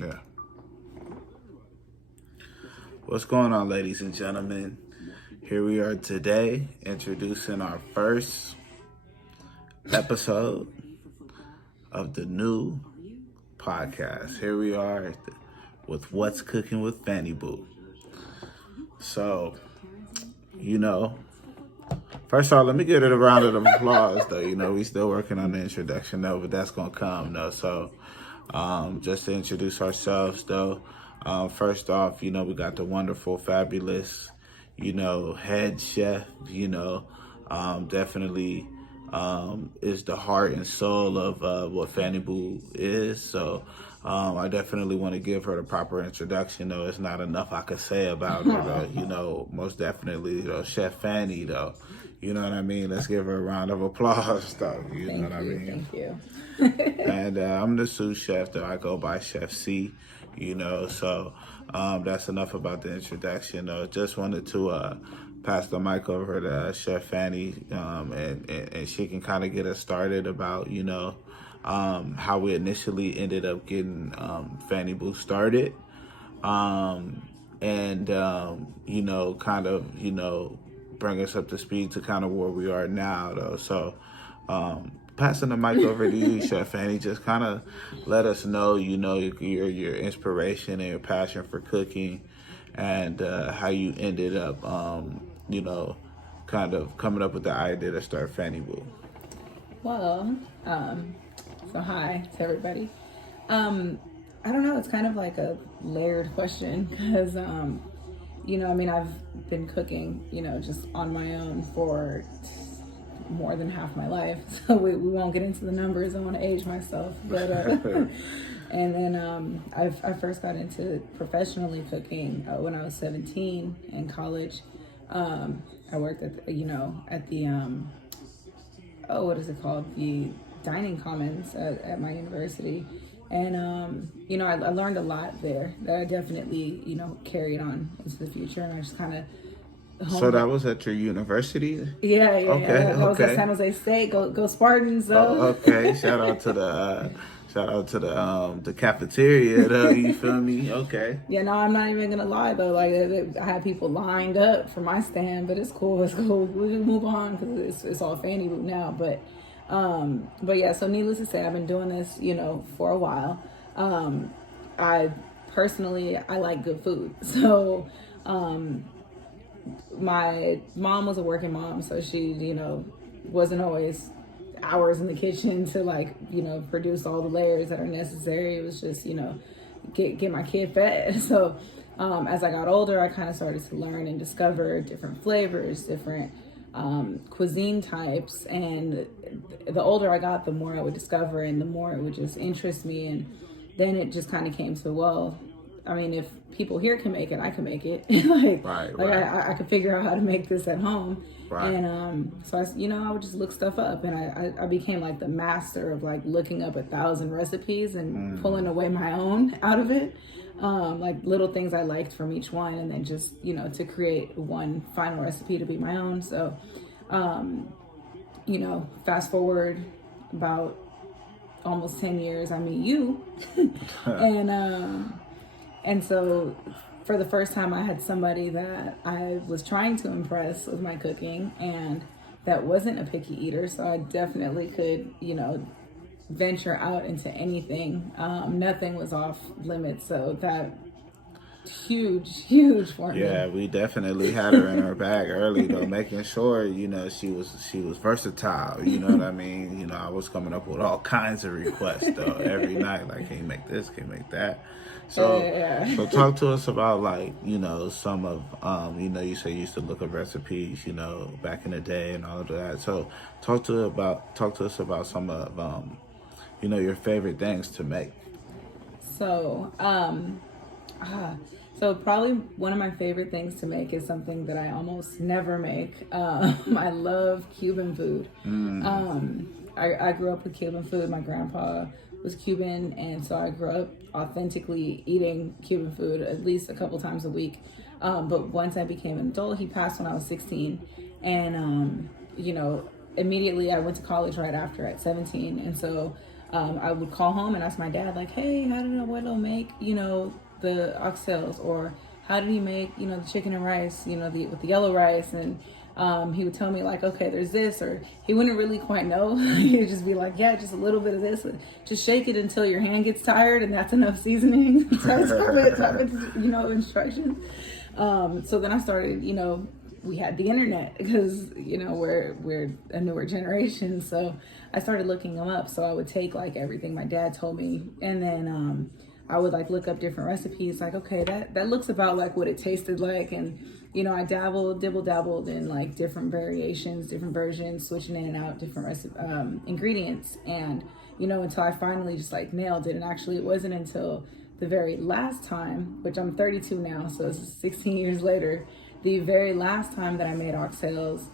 Yeah. What's going on, ladies and gentlemen? Here we are today introducing our first episode of the new podcast. Here we are with What's Cooking with Fannyb00. So, first of all, let me give it a round of applause, though. We still working on the introduction, though, but that's going to come, though. So, just to introduce ourselves, though, first off, we got the wonderful, fabulous, head chef, definitely is the heart and soul of what Fannyb00 is. So I definitely want to give her the proper introduction, though. It's not enough I could say about her, though. Most definitely, Chef Fanny, though. You know what I mean? Let's give her a round of applause, though. You know what I mean? Thank you. And I'm the sous chef, though. I go by Chef C, so that's enough about the introduction, though. Just wanted to pass the mic over to Chef Fanny, and she can kind of get us started about, how we initially ended up getting Fannyb00 started, bring us up to speed to kind of where we are now, though. So passing the mic over to you, Chef Fanny, just kind of let us know, your inspiration and your passion for cooking, and how you ended up, kind of coming up with the idea to start Fannyb00. Well, so hi to everybody. I don't know, it's kind of like a layered question because, I've been cooking, just on my own for more than half my life. So we won't get into the numbers. I want to age myself. But and then I first got into professionally cooking when I was 17 in college. I worked at the what is it called? The dining commons at my university. And, I learned a lot there that I definitely, carried on into the future. And I just kind of... So that was at your university? Yeah. Okay, That was at San Jose State. Go Spartans, though. Okay. Shout out to the cafeteria, though. You feel me? Okay. Yeah, no, I'm not even gonna lie though. Like I had people lined up for my stand, but it's cool. It's cool. We can move on because it's all Fannyb00 now. But yeah. So needless to say, I've been doing this, for a while. I personally like good food, so. My mom was a working mom, so she, wasn't always hours in the kitchen to produce all the layers that are necessary. It was just, get my kid fed. So as I got older, I kind of started to learn and discover different flavors, different cuisine types. And the older I got, the more I would discover and the more it would just interest me. And then it just kind of came to, well, if people here can make it, I can make it. I could figure out how to make this at home. Right. And so I would just look stuff up, and I became like the master of like looking up 1,000 recipes and pulling away my own out of it, like little things I liked from each one, and then just to create one final recipe to be my own. So, fast forward about almost 10 years, I meet you, and so for the first time, I had somebody that I was trying to impress with my cooking and that wasn't a picky eater. So I definitely could, venture out into anything. Nothing was off limits. So that huge for me. Yeah, we definitely had her in her bag early, though, making sure, she was versatile. You know what I mean? I was coming up with all kinds of requests, though, every night. Like, can you make this? Can you make that? So, So talk to us about some of you say you used to look up recipes, back in the day and all of that. So talk to us about some of your favorite things to make. So so probably one of my favorite things to make is something that I almost never make. I love Cuban food. I grew up with Cuban food. My grandpa was Cuban, and so I grew up authentically eating Cuban food at least a couple times a week. But once I became an adult, he passed when I was 16, and immediately I went to college right after at 17, and so I would call home and ask my dad, like, hey, how did Abuelo make, the oxtails, or how did he make, the chicken and rice, with the yellow rice? And he would tell me, like, okay, there's this, or he wouldn't really quite know. He'd just be like, yeah, just a little bit of this, just shake it until your hand gets tired, and that's enough seasoning. type of instructions. So then I started, we had the internet, because we're a newer generation, so I started looking them up. So I would take like everything my dad told me, and then I would like look up different recipes, like, okay, that looks about like what it tasted like. And I dabbled in like different variations, different versions, switching in and out different ingredients, and until I finally just like nailed it. And actually it wasn't until the very last time, which I'm 32 now, so it's 16 years later, the very last time that I made oxtails,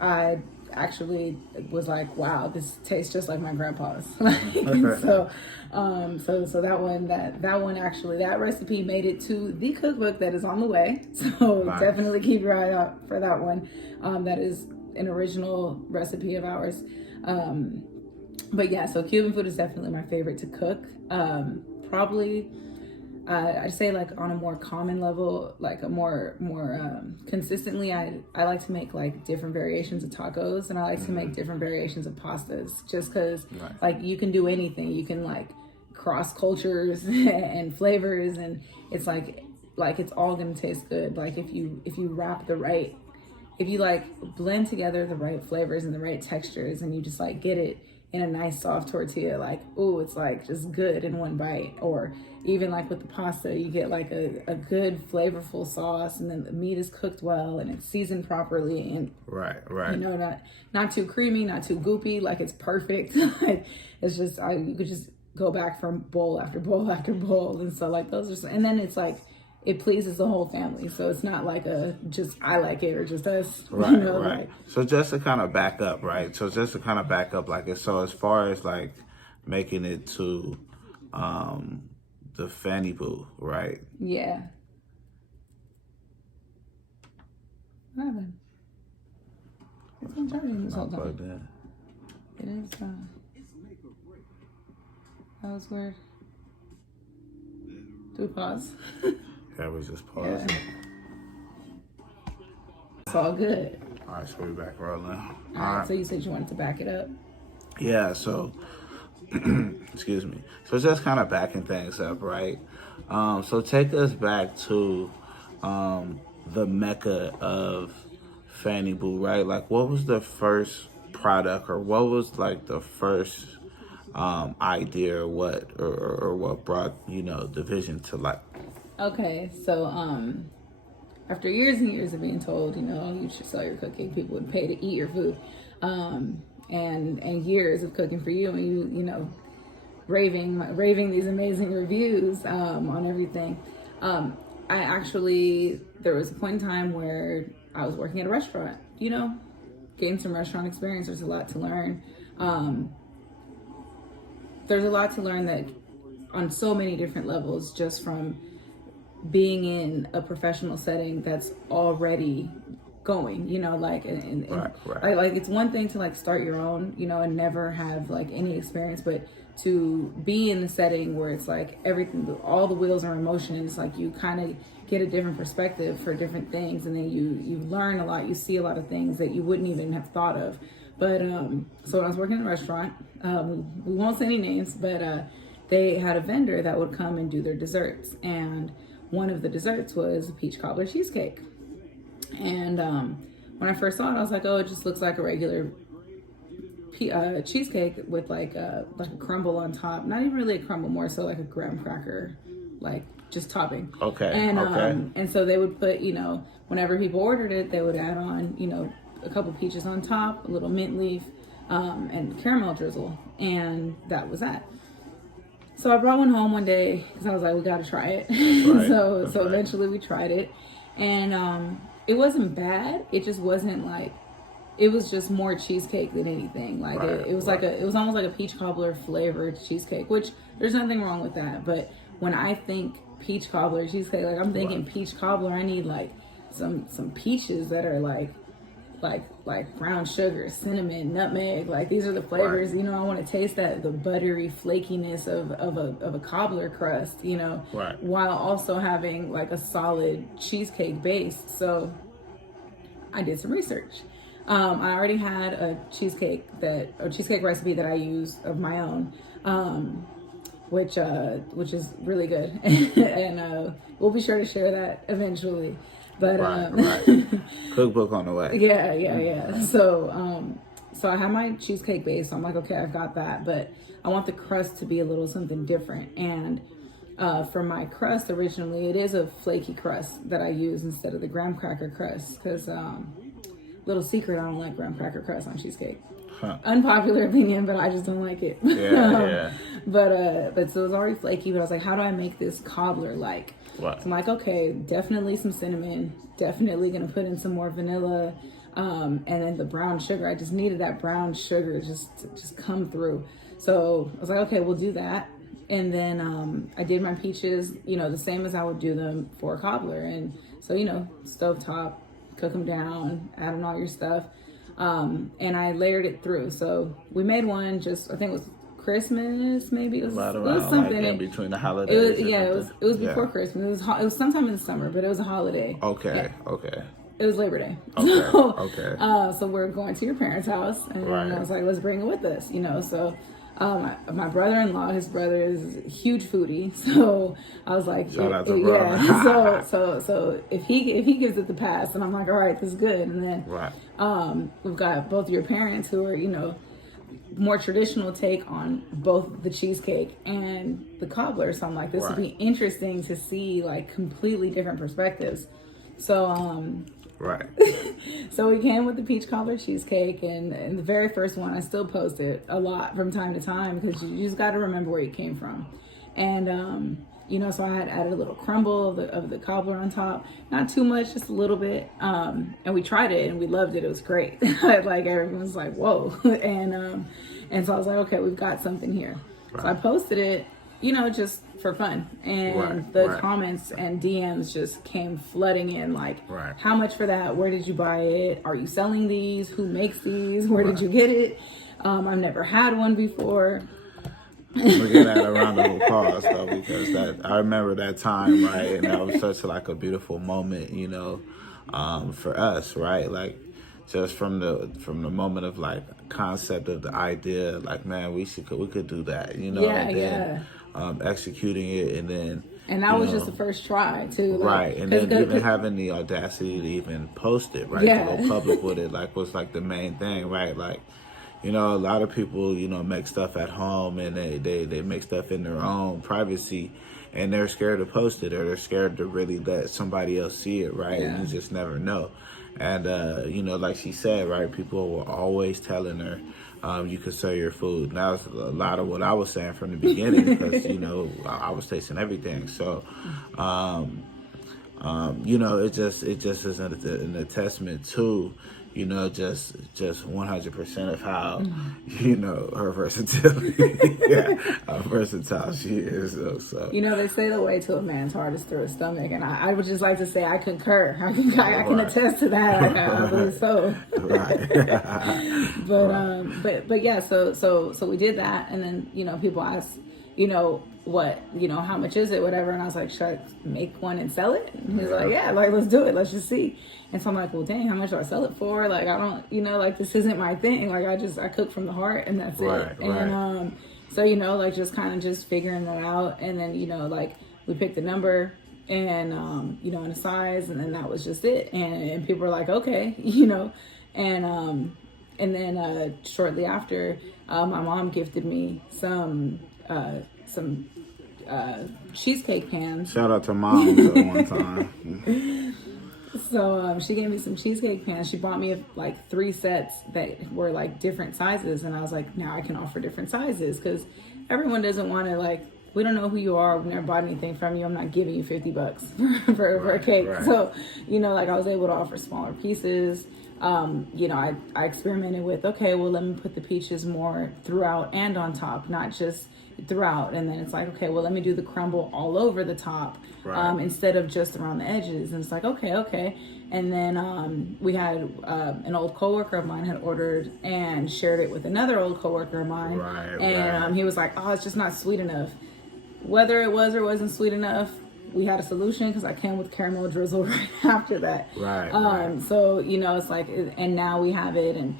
I actually was like, wow, this tastes just like my grandpa's. So that one actually, that recipe made it to the cookbook that is on the way. So nice. Definitely keep your eye out for that one. That is an original recipe of ours. But yeah, so Cuban food is definitely my favorite to cook. Probably I'd say like on a more common level, like a more consistently, I like to make like different variations of tacos, and I like to make different variations of pastas, just because like you can do anything. You can like cross cultures and flavors, and it's like it's all gonna taste good. Like if you like blend together the right flavors and the right textures, and you just like get it in a nice soft tortilla, like, ooh, it's like just good in one bite. Or even like with the pasta, you get like a good flavorful sauce, and then the meat is cooked well and it's seasoned properly, and right not too creamy, not too goopy, like it's perfect. It's just you could just go back from bowl after bowl after bowl. And so like those are, and then it's like it pleases the whole family, so it's not like just I like it or just us. Right. Like, so just to kind of back up, like so as far as like making it to the Fannyb00, right? Yeah. What happened? It's been charging this whole time. It is. That was weird. Do we pause? Yeah, we just paused. Yeah. It's all good. All right, so we're back rolling. All right, so you said you wanted to back it up? Yeah, so, excuse me. So just kind of backing things up, right? So take us back to the mecca of Fannyb00, right? Like, what was the first product, or what was like the first idea, or what brought, the vision to life? Okay, so after years and years of being told, you should sell your cooking, people would pay to eat your food, and years of cooking for you, and you raving these amazing reviews on everything. There was a point in time where I was working at a restaurant, gained some restaurant experience. There's a lot to learn. There's a lot to learn that on so many different levels, just from being in a professional setting that's already going, like it's one thing to like start your own, and never have like any experience, but to be in the setting where it's like everything, all the wheels are in motion, it's like you kind of get a different perspective for different things, and then you learn a lot, you see a lot of things that you wouldn't even have thought of. But so when I was working in a restaurant, we won't say any names, but they had a vendor that would come and do their desserts, and one of the desserts was a peach cobbler cheesecake. And when I first saw it, I was like, oh, it just looks like a regular cheesecake with like a crumble on top. Not even really a crumble, more so like a graham cracker, like just topping. Okay. And so they would put, whenever people ordered it, they would add on, a couple peaches on top, a little mint leaf, and caramel drizzle, and that was that. So I brought one home one day because I was like, we got to try it. Right. So eventually we tried it, and it wasn't bad. It just wasn't like, it was just more cheesecake than anything. Like it was like it was almost like a peach cobbler flavored cheesecake, which there's nothing wrong with that. But when I think peach cobbler cheesecake, like I'm thinking peach cobbler, I need like some peaches that are like like brown sugar, cinnamon, nutmeg. Like these are the flavors. Right. You know, I want to taste the buttery flakiness of a cobbler crust. You know, right. while also having like a solid cheesecake base. So I did some research. I already had a cheesecake recipe that I use of my own, which is really good, and we'll be sure to share that eventually. But right. Cookbook on the way. Yeah. So I have my cheesecake base. So I'm like, okay, I've got that, but I want the crust to be a little something different. And for my crust, originally, it is a flaky crust that I use instead of the graham cracker crust, because little secret, I don't like graham cracker crust on cheesecake. Huh. Unpopular opinion, but I just don't like it. Yeah. But so it was already flaky, but I was like, how do I make this cobbler like? What? So I'm like, okay, definitely some cinnamon, definitely gonna put in some more vanilla, and then the brown sugar. I just needed that brown sugar just come through. So I was like, okay, we'll do that. And then I did my peaches, you know, the same as I would do them for a cobbler. And so, you know, stovetop, cook them down, add in all your stuff. And I layered it through. So we made one just, I think it was Christmas, maybe. It was something like in between the holidays. It was before Christmas. It was sometime in the summer, but it was a holiday. Okay. It was Labor Day. Okay. So we're going to your parents' house, and right. I was like, let's bring it with us, you know. So my brother-in-law, his brother is a huge foodie, so I was like, shout out to bro. Yeah. so if he gives it the pass, and I'm like, all right, this is good. And then right. We've got both your parents who are, you know, more traditional take on both the cheesecake and the cobbler. So I'm like, this would be interesting to see like completely different perspectives. So right. So we came with the peach cobbler cheesecake, and the very first one, I still post it a lot from time to time, because you just got to remember where you came from. And you know, so I had added a little crumble of the cobbler on top, not too much, just a little bit. And we tried it and we loved it. It was great. Like everyone was like, whoa. And so I was like, okay, we've got something here. Right. So I posted it, you know, just for fun. And the comments and DMs just came flooding in, like, how much for that? Where did you buy it? Are you selling these? Who makes these? Where did you get it? I've never had one before. We get that a round of applause though, because I remember that time, right? And that was such like a beautiful moment, you know, for us, right? Like just from the moment of like concept of the idea, like, man, we could do that, you know, and then executing it, and then that was just the first try too, like, right? And then even having the audacity to even post it, right? To go public with it, like, was like the main thing, right? Like, you know, a lot of people, you know, make stuff at home, and they make stuff in their own privacy, and they're scared to post it, or they're scared to really let somebody else see it, right? And you just never know. And you know, like she said, right, people were always telling her, you could sell your food. And that was a lot of what I was saying from the beginning, because, you know, I was tasting everything. So, you know, it just is an attestament to, you know, just 100% of how, you know, her versatility, how versatile she is. So, you know, they say the way to a man's heart is through his stomach, and I would just like to say I concur. I can attest to that. I believe so. But yeah, so we did that, and then, you know, people asked, you know, what, you know, how much is it, whatever, and I was like, should I make one and sell it? And he's like, yeah, like, let's do it, let's just see. And so I'm like, well, dang, how much do I sell it for? Like, I don't, you know, like, this isn't my thing. Like, I cook from the heart, and that's it. And so, you know, like, just kind of just figuring that out, and then, you know, like, we picked the number, and you know, and a size, and then that was just it. And people were like, okay, you know. And then shortly after, my mom gifted me some cheesecake pans. Shout out to mom one time. So she gave me some cheesecake pans. She bought me like 3 sets that were like different sizes, and I was like, now I can offer different sizes, because everyone doesn't want to, like, we don't know who you are, we've never bought anything from you, I'm not giving you $50 for a cake. So, you know, like, I was able to offer smaller pieces. You know, I experimented with, okay, well, let me put the peaches more throughout and on top, not just throughout, and then it's like, okay, well, let me do the crumble all over the top, instead of just around the edges. And it's like, okay. And then we had an old coworker of mine had ordered and shared it with another old coworker of mine, and he was like, oh, it's just not sweet enough. Whether it was or wasn't sweet enough, we had a solution, because I came with caramel drizzle right after that. So, you know, it's like, and now we have it, and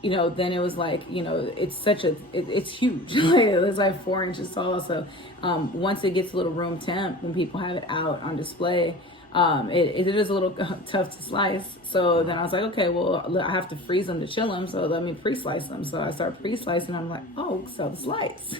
you know, then it was like, you know, it's such a, it's huge. Like, it's like 4 inches tall. So once it gets a little room temp, when people have it out on display, it is a little tough to slice. So then I was like, okay, well, I have to freeze them to chill them, so let me pre-slice them. So I start pre-slicing. I'm like, oh, so the slice.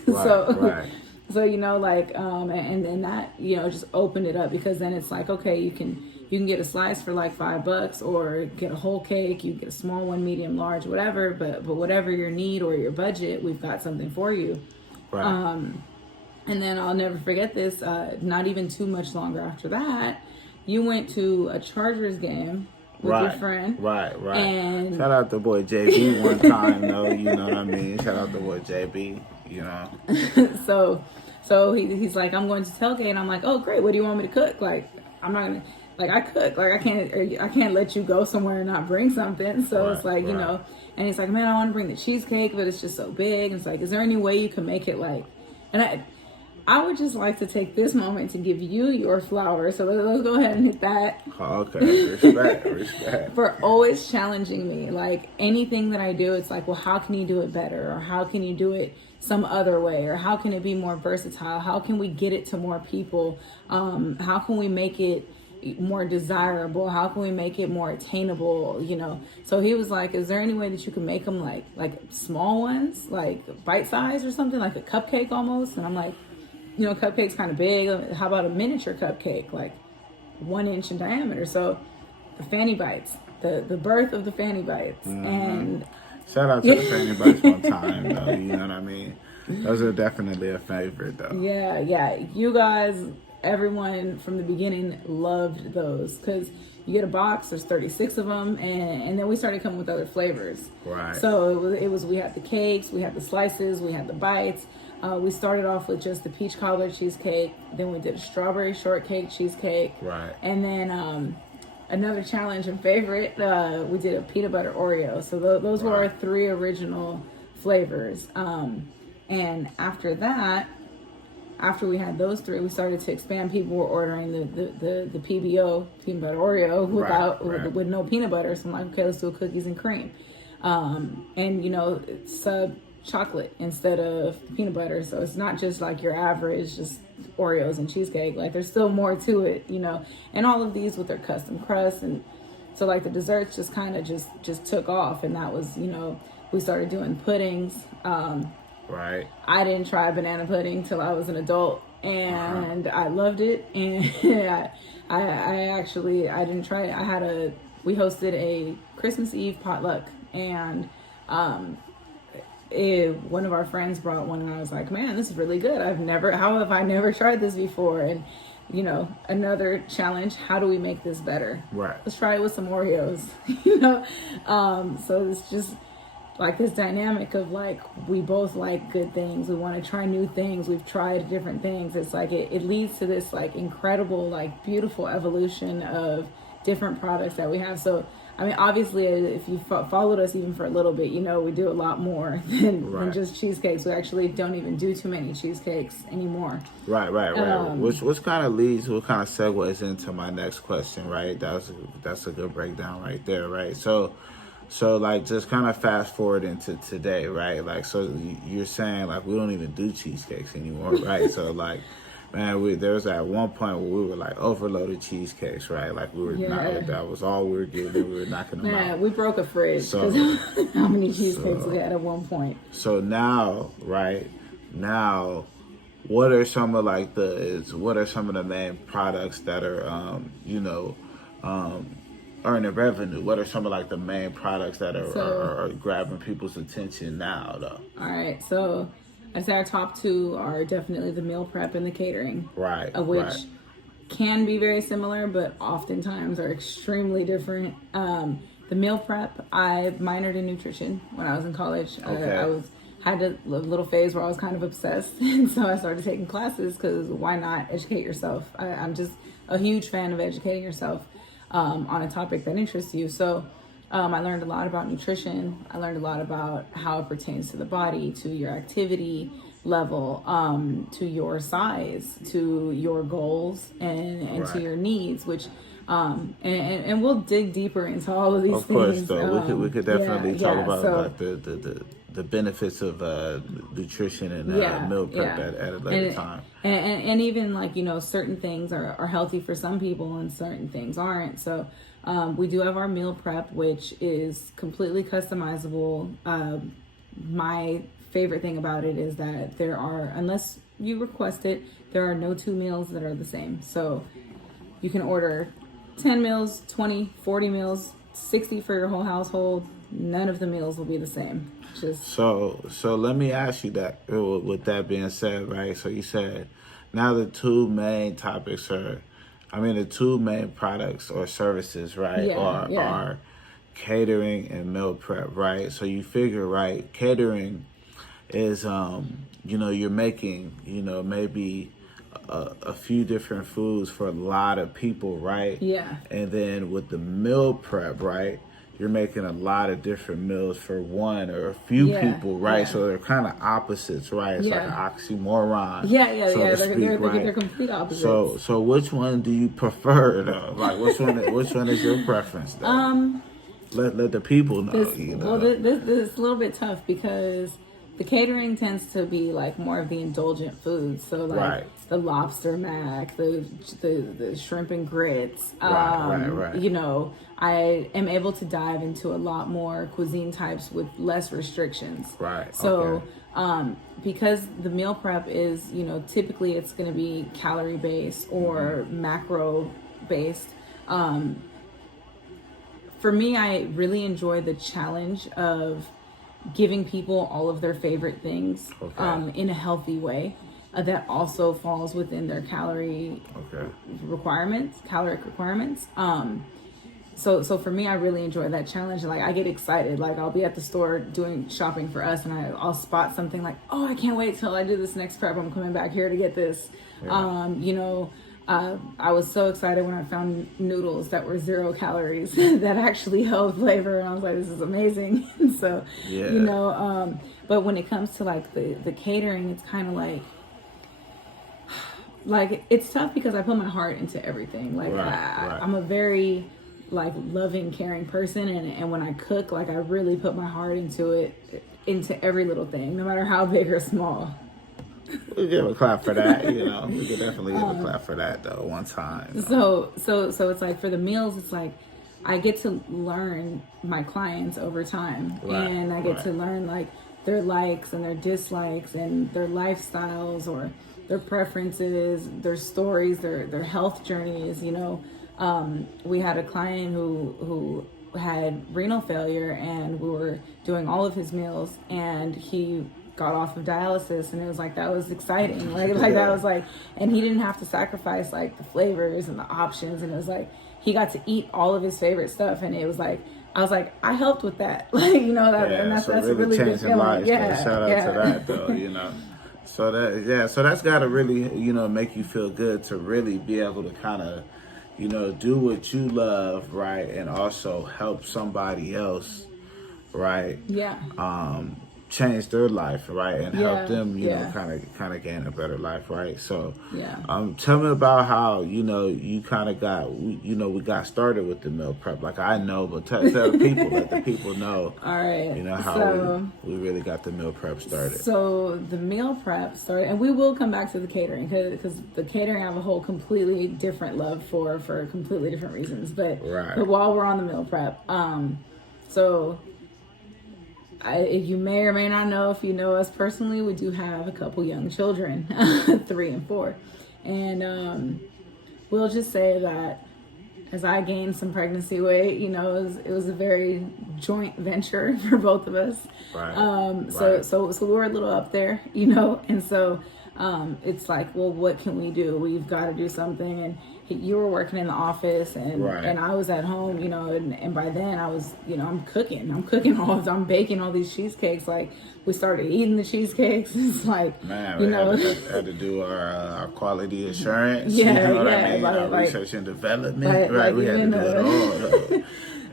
So, you know, like, and then that, you know, just opened it up, because then it's like, okay, you can get a slice for like $5, or get a whole cake. You get a small one, medium, large, whatever. But whatever your need or your budget, we've got something for you. And then I'll never forget this. Not even too much longer after that, you went to a Chargers game with your friend. And shout out the boy JB one time, though. You know what I mean? Shout out the boy JB. You know. So he's like, I'm going to tailgate, and I'm like, oh great, what do you want me to cook? Like, I'm not gonna, like, I cook, like, I can't let you go somewhere and not bring something. So it's like, you know, and he's like, man, I want to bring the cheesecake, but it's just so big. And it's like, is there any way you can make it like, and I would just like to take this moment to give you your flowers. So let's go ahead and hit that. Okay, respect. For always challenging me. Like, anything that I do, it's like, well, how can you do it better? Or how can you do it some other way? Or how can it be more versatile? How can we get it to more people? How can we make it more desirable? How can we make it more attainable? You know, so he was like, is there any way that you can make them like small ones, like bite size or something, like a cupcake almost? And I'm like, you know, cupcake's kind of big. How about a miniature cupcake, like 1 inch in diameter? So the Fanny bites, the birth of the Fanny bites. And shout out to the Fanny bites one time, though. You know what I mean? Those are definitely a favorite, though. Yeah. You guys, everyone from the beginning loved those, because you get a box, there's 36 of them, and then we started coming with other flavors. So it was we had the cakes, we had the slices, we had the bites. We started off with just the peach cobbler cheesecake. Then we did a strawberry shortcake cheesecake. And then another challenge and favorite, we did a peanut butter Oreo. So those were our 3 original flavors. And after that, after we had those 3, we started to expand. People were ordering the PBO, peanut butter Oreo, with no peanut butter. So I'm like, okay, let's do cookies and cream. And, you know, sub chocolate instead of peanut butter. So it's not just like your average, just Oreos and cheesecake. Like, there's still more to it, you know. And all of these with their custom crust. And so, like, the desserts just kind of just took off. And that was, you know, we started doing puddings. I didn't try banana pudding till I was an adult, and I loved it. And I didn't try it. We hosted a Christmas Eve potluck, and one of our friends brought one, and I was like, man, this is really good. How have I never tried this before? And, you know, another challenge, how do we make this better? Let's try it with some Oreos, you know? So it's just like this dynamic of like, we both like good things. We want to try new things. We've tried different things. It's like, it leads to this like incredible, like beautiful evolution of different products that we have. So, I mean, obviously, if you followed us even for a little bit, you know, we do a lot more than just cheesecakes. We actually don't even do too many cheesecakes anymore. Which kind of segues into my next question, right? That's a good breakdown right there, right? So like, just kind of fast forward into today, right? Like, so you're saying like we don't even do cheesecakes anymore, right? So like, man, there was at one point where we were like overloaded cheesecakes, right? Like we were that was all we were getting. We were knocking them out. We broke a fridge. So how many cheesecakes we had at one point? So now, what are some of the main products that are earning revenue? What are some of like the main products that are grabbing people's attention now, though? All right, so I'd say our top 2 are definitely the meal prep and the catering, of which can be very similar, but oftentimes are extremely different. The meal prep, I minored in nutrition when I was in college. I had a little phase where I was kind of obsessed. And so I started taking classes because why not educate yourself? I'm just a huge fan of educating yourself on a topic that interests you. So I learned a lot about nutrition. I learned a lot about how it pertains to the body, to your activity level, to your size, to your goals, and to your needs, which and we'll dig deeper into all of these things. Of course, though, we could definitely talk about like the benefits of nutrition and meal prep at a later time. And even like, you know, certain things are healthy for some people and certain things aren't. So we do have our meal prep, which is completely customizable. My favorite thing about it is that there are, unless you request it, there are no two meals that are the same. So you can order 10 meals, 20, 40 meals, 60 for your whole household. None of the meals will be the same. So let me ask you that, with that being said, right? So you said now the two main topics are, the two main products or services, right, are catering and meal prep, right? So you figure, right, catering is, you're making, maybe a few different foods for a lot of people, right? Yeah. And then with the meal prep, right, you're making a lot of different meals for one or a few people, right? So they're kind of opposites, right? It's like an oxymoron. They're complete opposites. So which one do you prefer, though? Like, which one is your preference, though? Let the people know. Well, this is a little bit tough because the catering tends to be like more of the indulgent foods. So like the lobster mac, the shrimp and grits. Right. You know, I am able to dive into a lot more cuisine types with less restrictions. Right. So because the meal prep is, typically it's going to be calorie based or macro based. For me, I really enjoy the challenge of giving people all of their favorite things in a healthy way that also falls within their caloric requirements. So for me, I really enjoy that challenge. Like, I get excited. Like, I'll be at the store doing shopping for us, and I'll spot something like, oh, I can't wait till I do this next prep. I'm coming back here to get this. I was so excited when I found noodles that were 0 calories that actually held flavor, and I was like, this is amazing. So, but when it comes to like the catering, it's kind of like it's tough because I put my heart into everything. Like I'm a very like loving, caring person, and when I cook, like I really put my heart into it, into every little thing, no matter how big or small. We give a clap for that, We could definitely give a clap for that, though, one time. So it's like for the meals, it's like I get to learn my clients over time, and I get to learn like their likes and their dislikes and their lifestyles or their preferences, their stories, their health journeys. We had a client who had renal failure, and we were doing all of his meals, and he got off of dialysis, and it was like, that was exciting. Like that was like, and he didn't have to sacrifice like the flavors and the options, and it was like he got to eat all of his favorite stuff, and it was like, I was like, I helped with that. Like, and that's a really good feeling. Lives, shout out to that, though. So that's got to really, make you feel good to really be able to kind of, do what you love, right, and also help somebody else, right? Change their life, right, and help them, kind of gain a better life, right? So, tell me about how you kind of got, we got started with the meal prep. Like, I know, but tell the people, let the people know. All right. How we really got the meal prep started. So the meal prep started, and we will come back to the catering because the catering I have a whole completely different love for completely different reasons. But while we're on the meal prep, you may or may not know, if you know us personally, we do have a couple young children, 3 and 4. And we'll just say that as I gained some pregnancy weight, it was a very joint venture for both of us. So we were a little up there, and so it's like, well, what can we do? We've got to do something. And you were working in the office, and I was at home, you know, and by then I was, you know, I'm cooking I'm baking all these cheesecakes. Like, we started eating the cheesecakes. It's like, man, you we know, had to do our quality assurance. Yeah, you know what yeah, I mean? Our like, research and development, right? We had to do it all.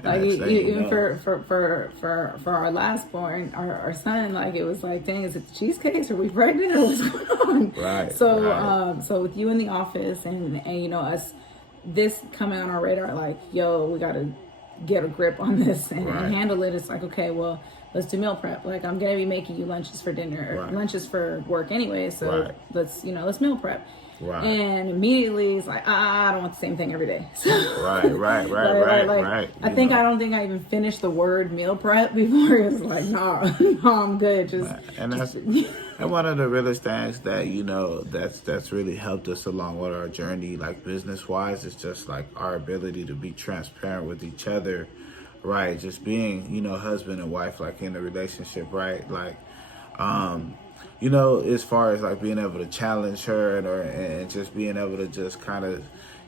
Like, even for our last born, our son, like, it was like, dang, is it the cheesecakes? Are we pregnant? Or what's going on? Right. So, so with you in the office and you know, us, this coming on our radar, like, yo, we got to get a grip on this and handle it. It's like, okay, well, let's do meal prep. Like, I'm gonna be making you lunches for dinner, or lunches for work anyway. So let's meal prep. Right. And immediately it's like, I don't want the same thing every day. So, right. I don't think I even finished the word meal prep before it was like, no, I'm good. And one of the realest things that, you know, that's really helped us along with our journey, like business wise, is just like our ability to be transparent with each other, right? Just being, you know, husband and wife, like in a relationship, right? Like, you know, as far as like being able to challenge her and just being able to just kind of,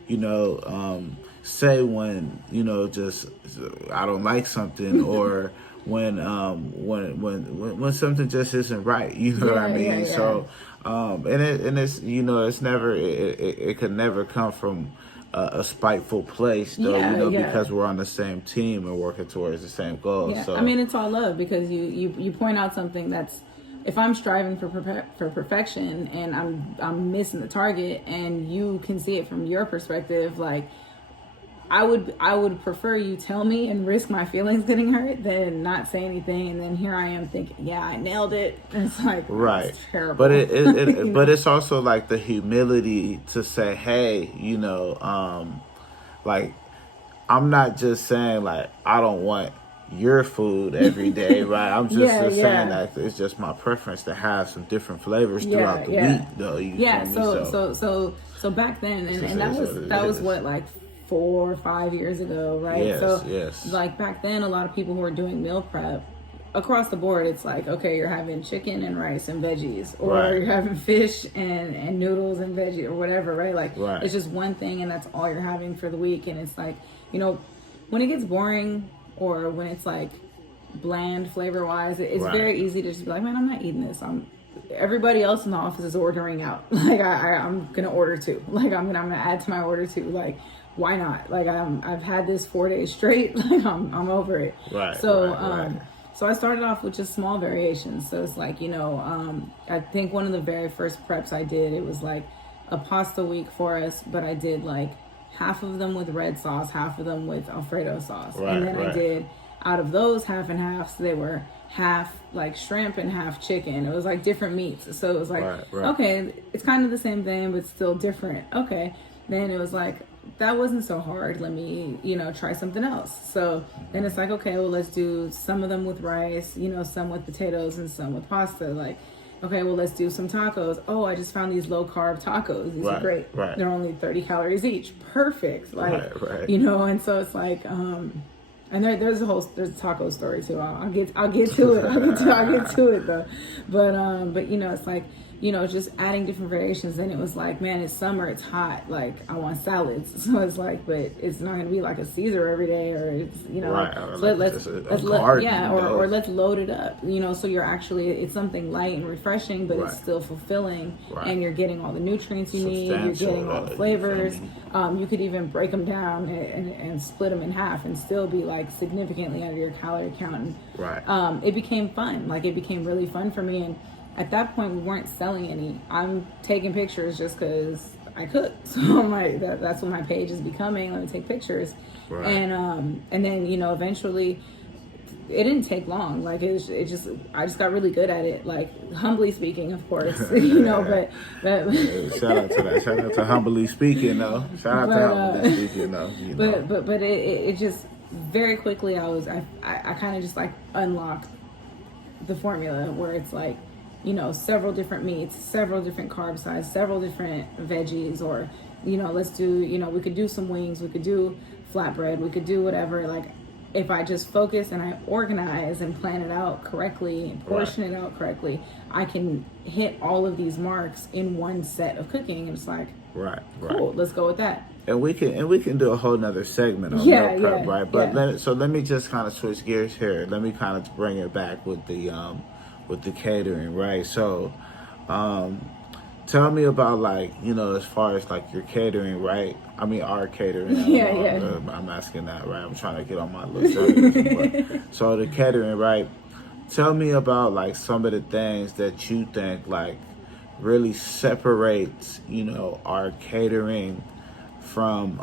you know, say when, you know, just I don't like something, or when something just isn't right, you know what I mean? So, and it's, you know, it's never, it could never come from a spiteful place, though, you know, because we're on the same team and working towards the same goal. Yeah. So I mean, it's all love, because you point out something that's, if I'm striving for perfection and I'm missing the target, and you can see it from your perspective, like, I would prefer you tell me and risk my feelings getting hurt than not say anything, and then here I am thinking, yeah, I nailed it. And it's like, it's terrible. But it but it's also like the humility to say, hey, you know, like, I'm not just saying like I don't want your food every day, right? I'm just saying that it's just my preference to have some different flavors throughout the week, though. So back then, and that was what, like 4 or 5 years ago, right? Yes. Like, back then, a lot of people who were doing meal prep across the board, it's like, okay, you're having chicken and rice and veggies, or you're having fish and noodles and veggies, or whatever, right? Like, it's just one thing, and that's all you're having for the week. And it's like, you know, when it gets boring, or when it's like bland flavor wise, it's very easy to just be like, man, I'm not eating this. Everybody else in the office is ordering out. Like, I'm gonna order too. Like, I'm gonna add to my order too. Like, why not? Like, I've had this 4 days straight. Like, I'm over it. So I started off with just small variations. So it's like, you know, I think one of the very first preps I did, it was like a pasta week for us, but I did like half of them with red sauce, half of them with Alfredo sauce. And then I did, out of those half and half, so they were half like shrimp and half chicken. It was like different meats. So it was like, okay, it's kind of the same thing, but still different. Okay. Then it was like, that wasn't so hard. Let me, you know, try something else. So then it's like, okay, well, let's do some of them with rice, you know, some with potatoes and some with pasta. Like, okay, well, let's do some tacos. Oh, I just found these low carb tacos. These are great. They're only 30 calories each. Perfect. Like, you know, and so it's like, and there's a taco story too. I'll get to it. I'll get to it though. But you know, it's like, you know, just adding different variations. Then it was like, man, it's summer, it's hot. Like, I want salads. So it's like, but it's not gonna be like a Caesar every day, or it's, you know, so let's load it up. You know, so you're actually, it's something light and refreshing, but it's still fulfilling, and you're getting all the nutrients you need. You're getting all the flavors. You could even break them down and split them in half, and still be like significantly under your calorie count. And, it became fun. Like, it became really fun for me. And at that point, we weren't selling any. I'm taking pictures just because I cook. So I'm like, that's what my page is becoming. Let me take pictures. And then, you know, eventually, it didn't take long. Like, I just got really good at it. Like, humbly speaking, of course, you know. But shout out to that. Shout out to humbly speaking, though. Shout out to humbly speaking, though. You know. But it just very quickly, I kind of just like unlocked the formula where it's like, you know, several different meats, several different carb size, several different veggies, or, you know, let's do, you know, we could do some wings, we could do flatbread, we could do whatever. Like, if I just focus and I organize and plan it out correctly and portion it out correctly, I can hit all of these marks in one set of cooking. And it's like, cool, let's go with that. And we can do a whole nother segment on meal prep, right? But let me just kind of switch gears here. Let me kind of bring it back with the catering, right? So, tell me about, like, you know, as far as like your catering, right? I mean, our catering. I'm asking that, right? I'm trying to get on my list. So the catering, right? Tell me about, like, some of the things that you think, like, really separates, you know, our catering from,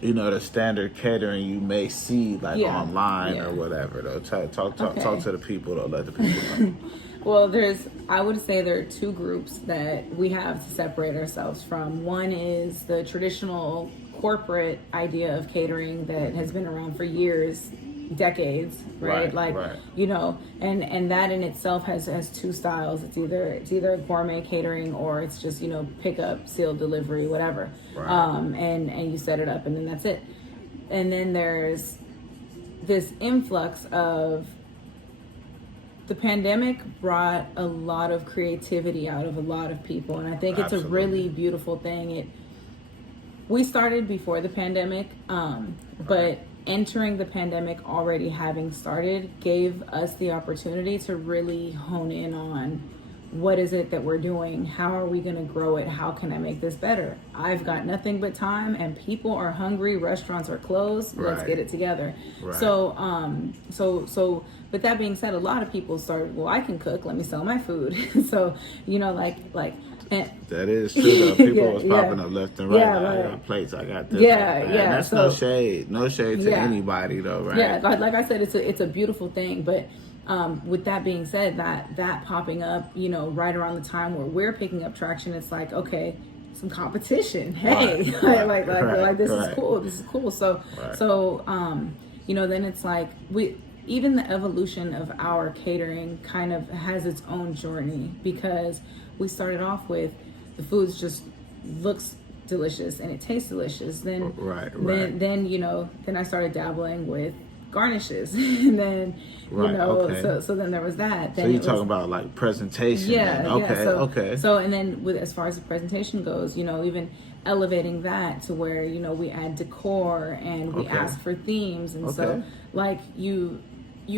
you know, the standard catering you may see, like, online or whatever, though. Talk to the people, though. Let the people know. Well, I would say there are two groups that we have to separate ourselves from. One is the traditional corporate idea of catering that has been around for years, decades, right? You know, and that in itself has two styles. It's either a gourmet catering or it's just, you know, pick up, sealed delivery, whatever. And you set it up and then that's it. And then there's this influx of the pandemic brought a lot of creativity out of a lot of people, and I think it's a really beautiful thing. We started before the pandemic, but entering the pandemic already having started gave us the opportunity to really hone in on what is it that we're doing, how are we going to grow it, how can I make this better. I've got nothing but time and people are hungry, restaurants are closed, let's get it together. So with that being said, a lot of people started, well, I can cook, let me sell my food. So, you know, and that is true, though. People was popping up left and right. I got plates, I got this. That's no shade to anybody, though, right? Yeah, like I said, it's a beautiful thing. But with that being said, that popping up, you know, right around the time where we're picking up traction, it's like, okay, some competition. Hey, this is cool. This is cool. So, you know, then it's like even the evolution of our catering kind of has its own journey, because we started off with the foods just looks delicious and it tastes delicious. Then then you know, then I started dabbling with garnishes and then so then there was that. Then so you're talking about like presentation. So and then as far as the presentation goes, you know, even elevating that to where, you know, we add decor and we ask for themes, and so like you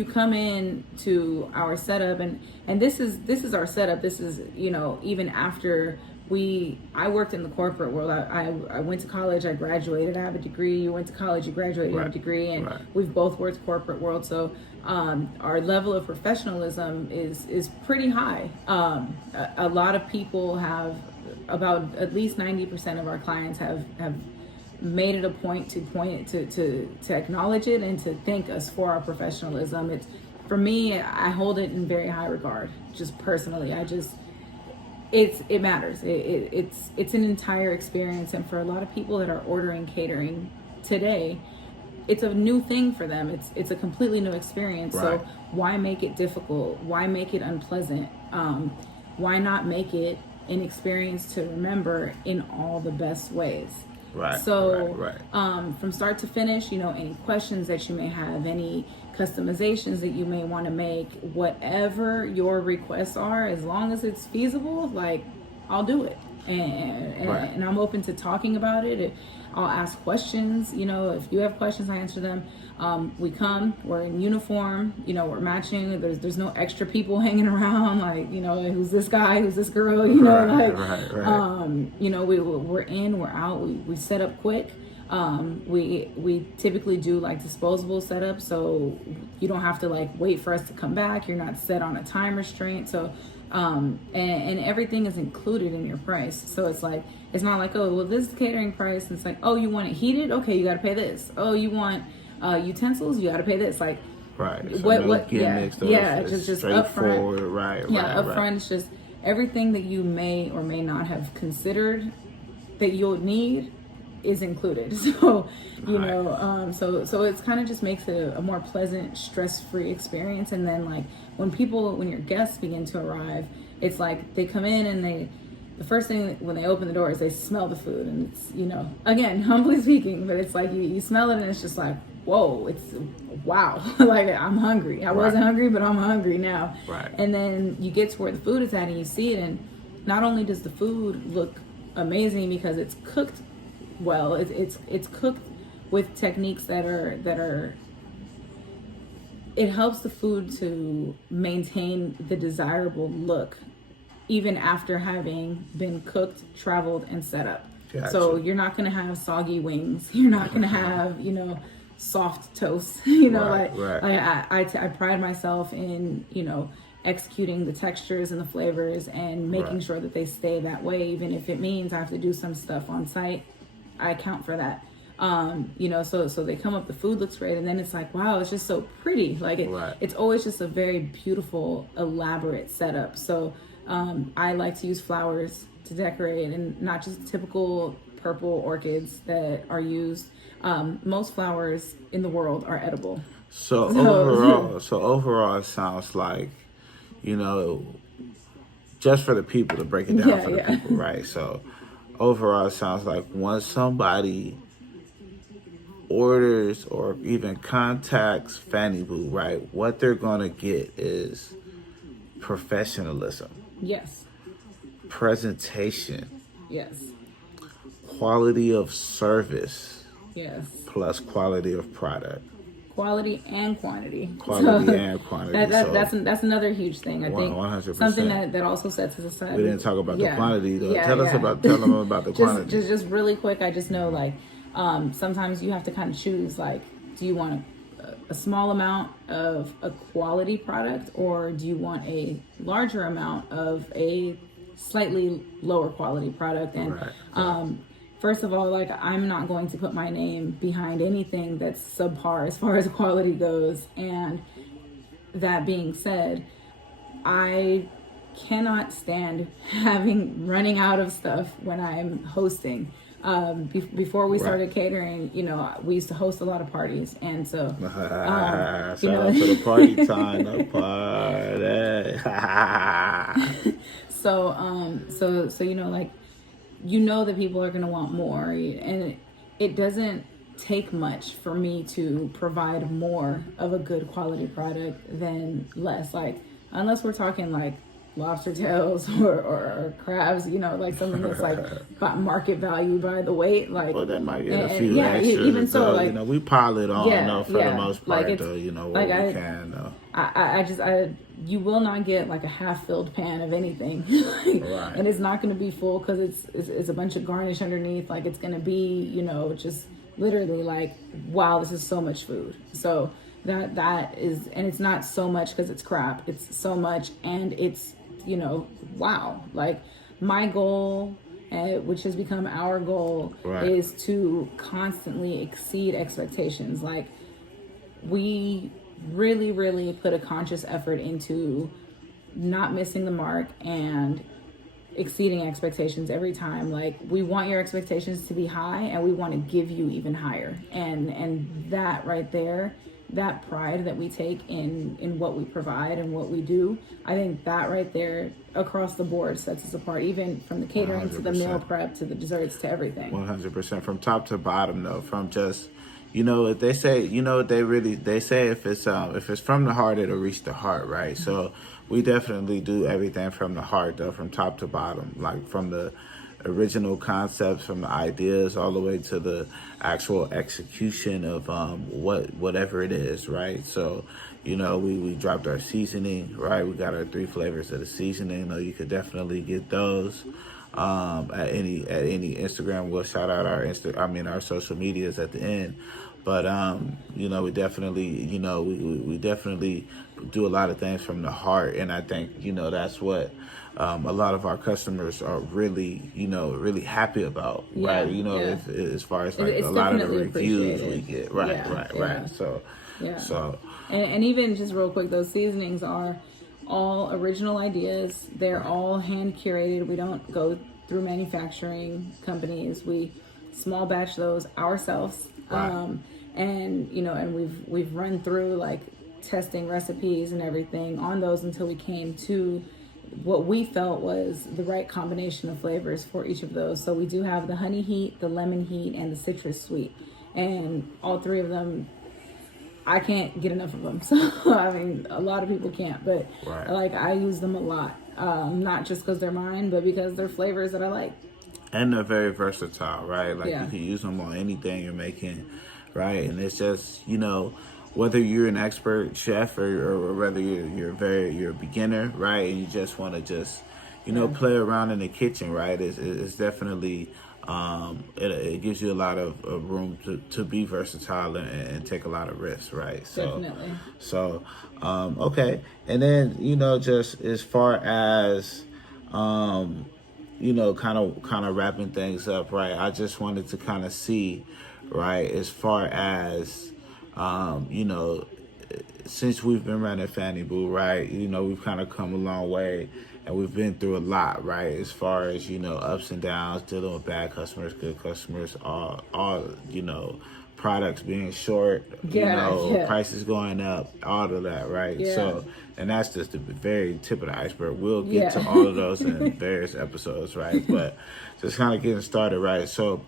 come in to our setup, and this is our setup. This is, you know, even after I worked in the corporate world. I went to college, I graduated, I have a degree. You went to college, you graduated, you have a degree, and we've both worked corporate world. So our level of professionalism is pretty high. A lot of people have, about at least 90% of our clients have made it a point to acknowledge it and to thank us for our professionalism. It's, for me, I hold it in very high regard, just personally. It matters. It's an entire experience, and for a lot of people that are ordering catering today, it's a new thing for them. It's a completely new experience. So why make it difficult? Why make it unpleasant? Why not make it an experience to remember in all the best ways? From start to finish, you know, any questions that you may have, any customizations that you may want to make, whatever your requests are, as long as it's feasible, like, I'll do it. And I'm open to talking about it. I'll ask questions. You know, if you have questions, I answer them. We're in uniform, you know, we're matching. There's no extra people hanging around, like, you know, who's this guy, who's this girl, you know, you know, we're in, we're out, we set up quick. We typically do like disposable setup, so you don't have to like wait for us to come back. You're not set on a time restraint. So, and everything is included in your price. So it's like, it's not like, oh, well, this is catering price. And it's like, oh, you want it heated? Okay, you got to pay this. Oh, you want utensils? You got to pay this. Like, so just upfront. Upfront, it's just everything that you may or may not have considered that you'll need is included. So, you know, so it's kind of just makes it a more pleasant, stress-free experience. And then like when your guests begin to arrive, it's like they come in and the first thing when they open the door is they smell the food, and it's, you know, again, humbly speaking, but it's like you smell it and it's just like, whoa, it's wow. Like, I'm hungry. I wasn't hungry, but I'm hungry now. Right. And then you get to where the food is at and you see it, and not only does the food look amazing because it's cooked well, it's cooked with techniques that are it helps the food to maintain the desirable look even after having been cooked, traveled, and set up. Gotcha. So you're not going to have soggy wings. You're not going to have, you know, soft toast. You know, I pride myself in, you know, executing the textures and the flavors and making sure that they stay that way, even if it means I have to do some stuff on site. I account for that. You know, so they come up, the food looks great, and then it's like, wow, it's just so pretty. Like it's always just a very beautiful, elaborate setup. So I like to use flowers to decorate, and not just typical purple orchids that are used. Most flowers in the world are edible. So overall, it sounds like, you know, just for the people, to break it down for the people, right? So overall, it sounds like once somebody orders or even contacts Fannyb00, right, what they're gonna get is professionalism. Yes. Presentation. Yes. Quality of service. Yes. Plus quality of product. Quality and quantity. Quality and quantity. That's another huge thing. I think 100%. Something that also sets us aside. We didn't talk about the quantity though. Tell them about the quantity. Just really quick. I just know, like, sometimes you have to kind of choose, like, do you want a small amount of a quality product, or do you want a larger amount of a slightly lower quality product? And first of all, like, I'm not going to put my name behind anything that's subpar as far as quality goes. And that being said, I cannot stand running out of stuff when I'm hosting. Before we started catering, you know, we used to host a lot of parties, and so shout out to the party time, the party. So you know, like, you know that people are going to want more, and it doesn't take much for me to provide more of a good quality product than less. Like, unless we're talking like lobster tails or crabs, you know, like something that's like got market value by the weight. Like, well, that might get a few extras. Even so, like, you know, we pile it on, for the most part, like, though, you know, like what we can, though. You will not get like a half-filled pan of anything, and it's not going to be full because it's a bunch of garnish underneath. Like, it's going to be, you know, just literally like, wow, this is so much food. So that is, and it's not so much because it's crap. It's so much, and it's, you know, wow. Like, my goal, which has become our goal, is to constantly exceed expectations. Like, we really, really put a conscious effort into not missing the mark and exceeding expectations every time. Like, we want your expectations to be high, and we want to give you even higher. And that right there, that pride that we take in what we provide and what we do, I think that right there across the board sets us apart, even from the catering 100%. To the meal prep to the desserts to everything. 100%, from top to bottom, though. From just, you know, they say, you know, they say if it's from the heart, it'll reach the heart, right? Mm-hmm. So we definitely do everything from the heart, though, from top to bottom, like from the original concepts, from the ideas, all the way to the actual execution of whatever it is, right? So, you know, we dropped our seasoning, right? We got our 3 flavors of the seasoning. Though you could definitely get those at any Instagram. We'll shout out our social medias at the end. But you know, we definitely, you know, we definitely do a lot of things from the heart, and I think, you know, that's what a lot of our customers are really, you know, really happy about, right? You know, as far as like a lot of the reviews we get, right. So, and even just real quick, those seasonings are all original ideas. They're all hand curated. We don't go through manufacturing companies. We small batch those ourselves. And you know, and we've run through like testing recipes and everything on those until we came to what we felt was the right combination of flavors for each of those. So we do have the honey heat, the lemon heat, and the citrus sweet, and all 3 of them I can't get enough of them. So, I mean, a lot of people can't, but Right. like I use them a lot. Not just because they're mine, but because they're flavors that I like. And they're very versatile, right? Like Yeah. you can use them on anything you're making, right? And it's just, you know, whether you're an expert chef or whether you're a beginner, right? And you just want to just, you know, play around in the kitchen, right? It's definitely it gives you a lot of room to be versatile and take a lot of risks, right? So, Definitely. so okay, and then you know, just as far as you know, kind of wrapping things up, right? I just wanted to kind of see, right, as far as you know, since we've been running Fannyb00, right, you know, we've kind of come a long way. And we've been through a lot, right? As far as, you know, ups and downs, dealing with bad customers, good customers, all you know, products being short, you know, prices going up, all of that, right? Yeah. So, and that's just the very tip of the iceberg. We'll get to all of those in various episodes, right? But just kind of getting started, right? So,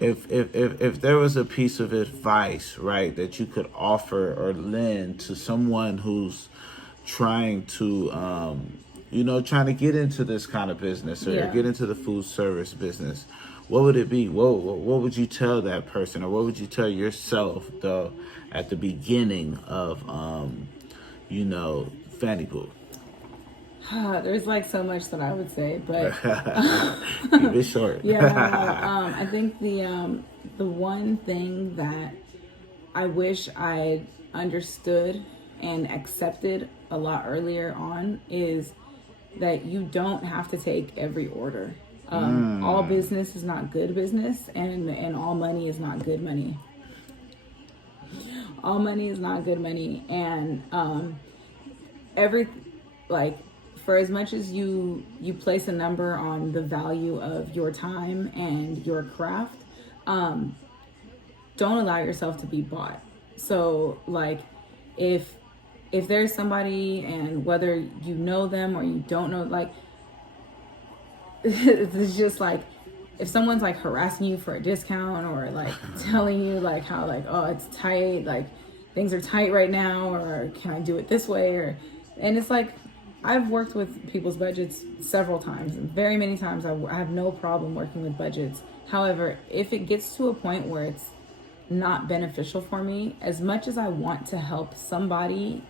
if there was a piece of advice, right, that you could offer or lend to someone who's trying to you know, trying to get into this kind of business or get into the food service business, what would it be? What would you tell that person, or what would you tell yourself though at the beginning of you know, Fannyb00? There's like so much that I would say, but keep it short. I think the one thing that I wish I understood and accepted a lot earlier on is that you don't have to take every order. All business is not good business, and all money is not good money. All money is not good money, and for as much as you place a number on the value of your time and your craft, don't allow yourself to be bought. So like if there's somebody, and whether you know them or you don't know, like it's just like if someone's like harassing you for a discount, or like telling you like how like, oh, it's tight, like things are tight right now, or can I do it this way, and it's like, I've worked with people's budgets several times, and very many times I have no problem working with budgets. However, if it gets to a point where it's not beneficial for me, as much as I want to help somebody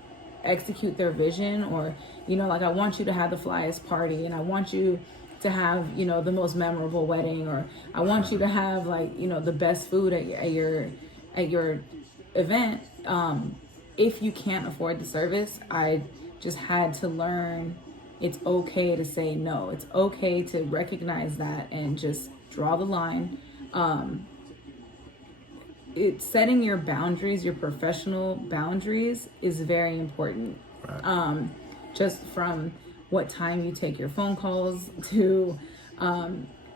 execute their vision, or, you know, like I want you to have the flyest party, and I want you to have, you know, the most memorable wedding, or I want you to have like, you know, the best food at your event. If you can't afford the service, I just had to learn it's okay to say no. It's okay to recognize that and just draw the line. It's setting your boundaries, your professional boundaries, is very important. Right. Just from what time you take your phone calls to,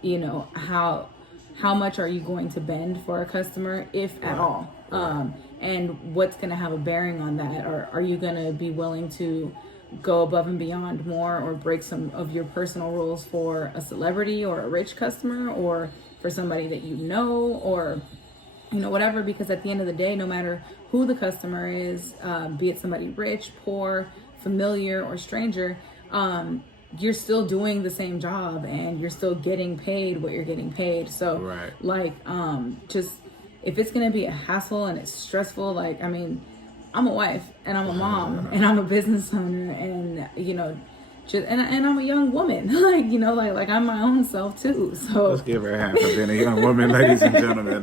you know, how much are you going to bend for a customer, if at all, and what's going to have a bearing on that, or are you going to be willing to go above and beyond more, or break some of your personal rules for a celebrity or a rich customer, or for somebody that you know, or, you know, whatever, because at the end of the day, no matter who the customer is, be it somebody rich, poor, familiar, or stranger, you're still doing the same job, and you're still getting paid what you're getting paid. So like, just, if it's going to be a hassle and it's stressful, like, I mean, I'm a wife, and I'm a mom, and I'm a business owner, and, you know, just, and I'm a young woman, like, you know, like I'm my own self too. So let's give her a hand for being a young woman, ladies and gentlemen.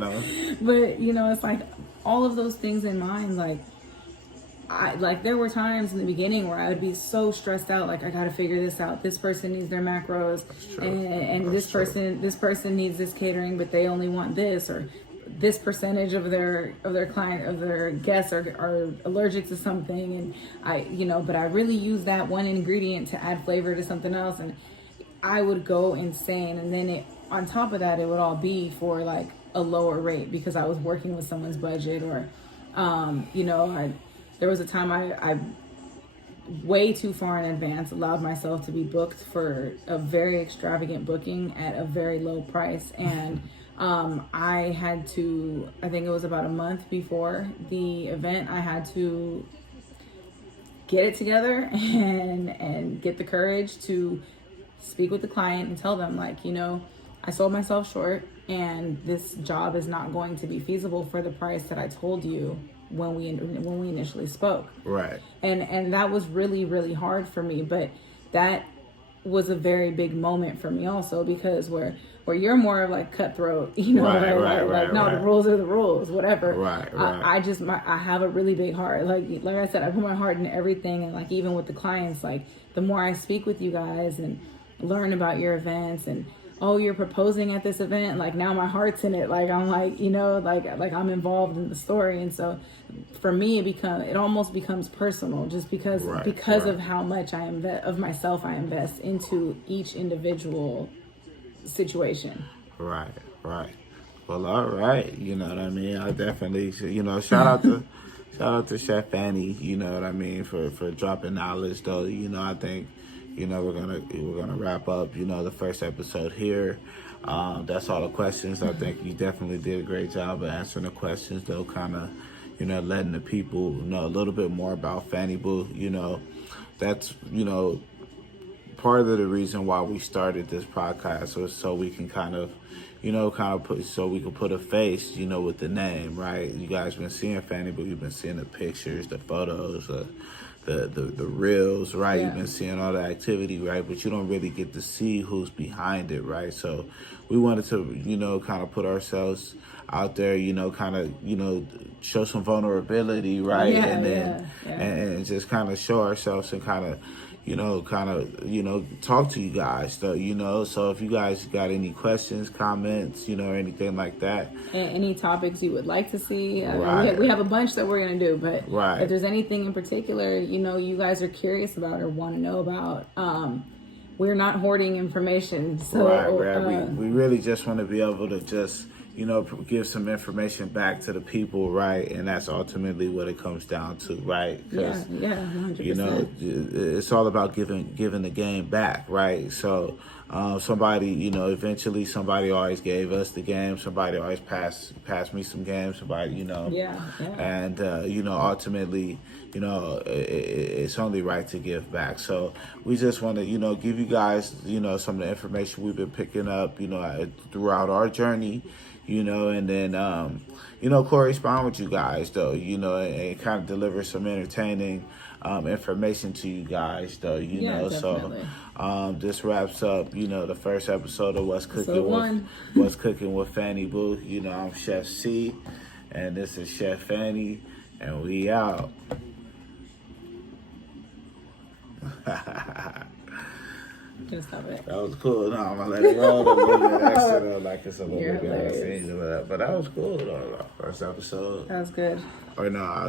But, you know, it's like all of those things in mind, like there were times in the beginning where I would be so stressed out, like I got to figure this out. This person needs their macros, and this person needs this catering, but they only want this, or this percentage of their client, of their guests are allergic to something, and but I really use that one ingredient to add flavor to something else, and I would go insane. And then on top of that, it would all be for like a lower rate because I was working with someone's budget, or there was a time I way too far in advance allowed myself to be booked for a very extravagant booking at a very low price, and I had to, I think it was about a month before the event, I had to get it together and get the courage to speak with the client and tell them, like, you know, I sold myself short and this job is not going to be feasible for the price that I told you when we initially spoke. Right. And that was really, really hard for me, but that was a very big moment for me also, because where you're more of like cutthroat, you know, the rules are the rules, whatever. Right. I have a really big heart. Like I said, I put my heart in everything, and like even with the clients, like the more I speak with you guys and learn about your events and, oh, you're proposing at this event, like now my heart's in it. Like I'm like, you know, like I'm involved in the story. And so for me, it almost becomes personal, just because of how much of myself I invest into each individual situation. Right. Well, all right. You know what I mean? I definitely, you know, shout out to Chef Fanny, you know what I mean, for dropping knowledge though. You know, I think, you know, we're gonna wrap up, you know, the first episode here. That's all the questions. I think you definitely did a great job of answering the questions, though, kind of, you know, letting the people know a little bit more about Fannyb00. You know, that's, you know, part of the reason why we started this podcast was so we can kind of put a face, you know, with the name, right? You guys been seeing Fannyb00, you've been seeing the pictures, the photos, the reels, right? Yeah. You've been seeing all the activity, right? But you don't really get to see who's behind it, right? So we wanted to, you know, kind of put ourselves out there, you know, kind of, you know, show some vulnerability, right? And just kind of show ourselves and kind of talk to you guys, though, you know. So if you guys got any questions, comments, you know, or anything like that, and any topics you would like to see, I mean, we have a bunch that we're gonna do, but if there's anything in particular, you know, you guys are curious about or want to know about, we're not hoarding information. So we really just want to be able to just, you know, give some information back to the people, right? And that's ultimately what it comes down to, right? 100%. You know, it's all about giving the game back, right? So somebody, you know, eventually somebody always gave us the game. Somebody always passed me some games. Somebody, you know. And, you know, ultimately, you know, it's only right to give back. So we just want to, you know, give you guys, you know, some of the information we've been picking up, you know, throughout our journey, you know, and then, you know, correspond with you guys, though, you know, and kind of deliver some entertaining information to you guys, though, you know. Definitely. So this wraps up, you know, the first episode of What's Cooking with Fannyb00. You know, I'm Chef C, and this is Chef Fanny, and we out. Just stop it. That was cool. No, I'm gonna let it roll a little bit extra, though, like it's a little bit of a scene, but that was cool, though. First episode. That was good. Or no,